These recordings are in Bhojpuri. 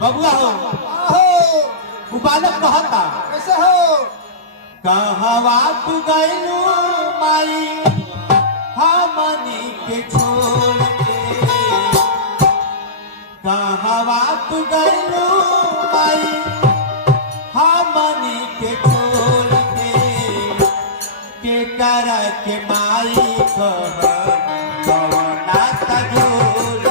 बबुआ हो वो बालक कहता कैसे हो? कहवा तू गइलू माई हमनी के छोड़ के, कहवा तू गइलू माई हमनी के छोड़ के कर के माई कह कवना तजोर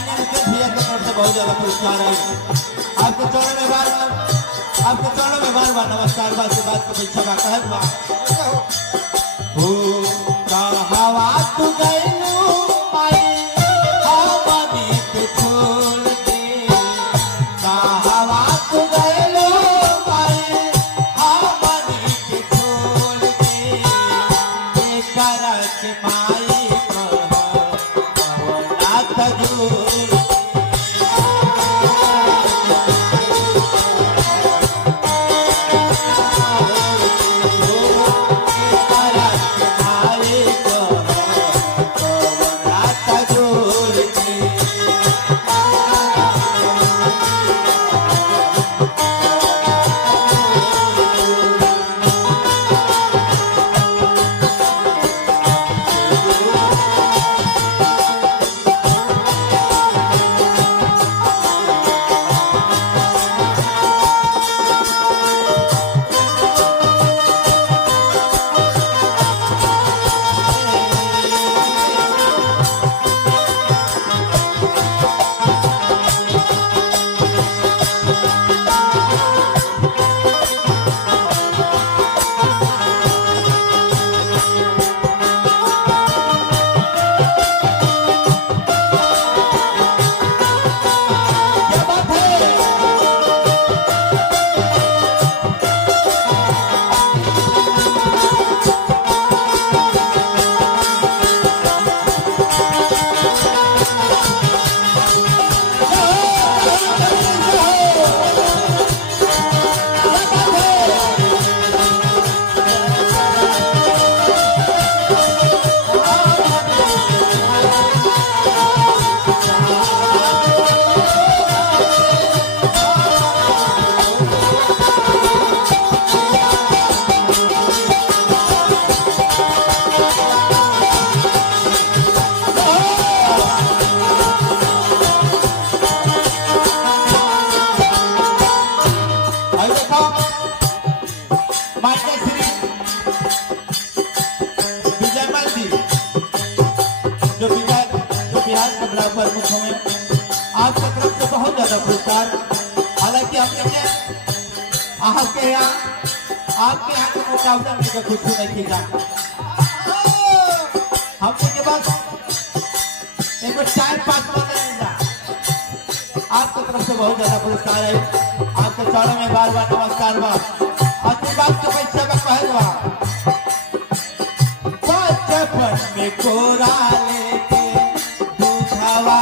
बहुत ज्यादा पुरस्कार है आपके चरणों में बार बार नमस्कार बा से बात को पीछा बा कहत बा हो कहवा तू गइलू माई हमनी के छोड़ के, कहवा तू गइलू माई हमनी के छोड़ के कर के माई कह कवना तजोर प्रमुख हुए आपकी तरफ से बहुत ज्यादा पुरस्कार। हालांकि हमने आपके यहाँ के मुकाबला में कुछ नहीं किया, हमने के पास एक टाइम पास आपकी तरफ से बहुत ज्यादा पुरस्कार है। आपके चरणों में बार बार नमस्कार बा, आशीर्वाद के पैसा का कहल बा बचपन में कोरा लेके दूधवा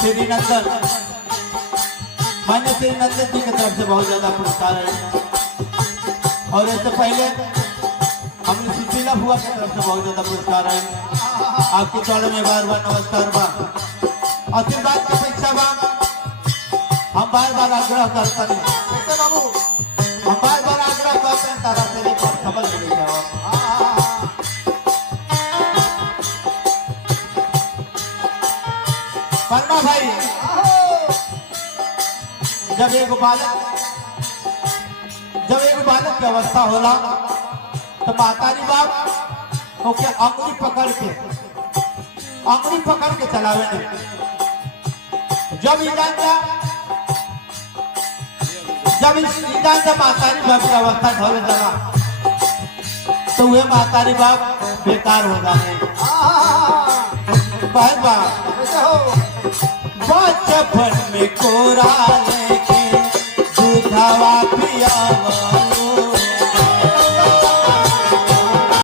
श्रीनंदन मान्य श्रीनंदन जी की तरफ से बहुत ज्यादा पुरस्कार है। और इससे पहले हमने सुशीला हुआ की तरफ से बहुत ज्यादा पुरस्कार है। आपके चौड़े में बार बार नमस्कार बा, आशीर्वाद की अपेक्षा बा। हम बार बार आग्रह करते हैं कैसे बाबू? हम बार बार आग्रह करते हैं तारा तेरे पर खबर मिल जाओ। परमा भाई, जब एक बालक की अवस्था होला तो मातारी बाप ओके अंगुली पकड़ के चलावे नहीं। जब मातारी बाप की अवस्था ढल जाला तो वे मातारी बाप बेकार हो जाए। पहल बात कैसे हो? बचपन में कोरा लेके दूधवा पियावा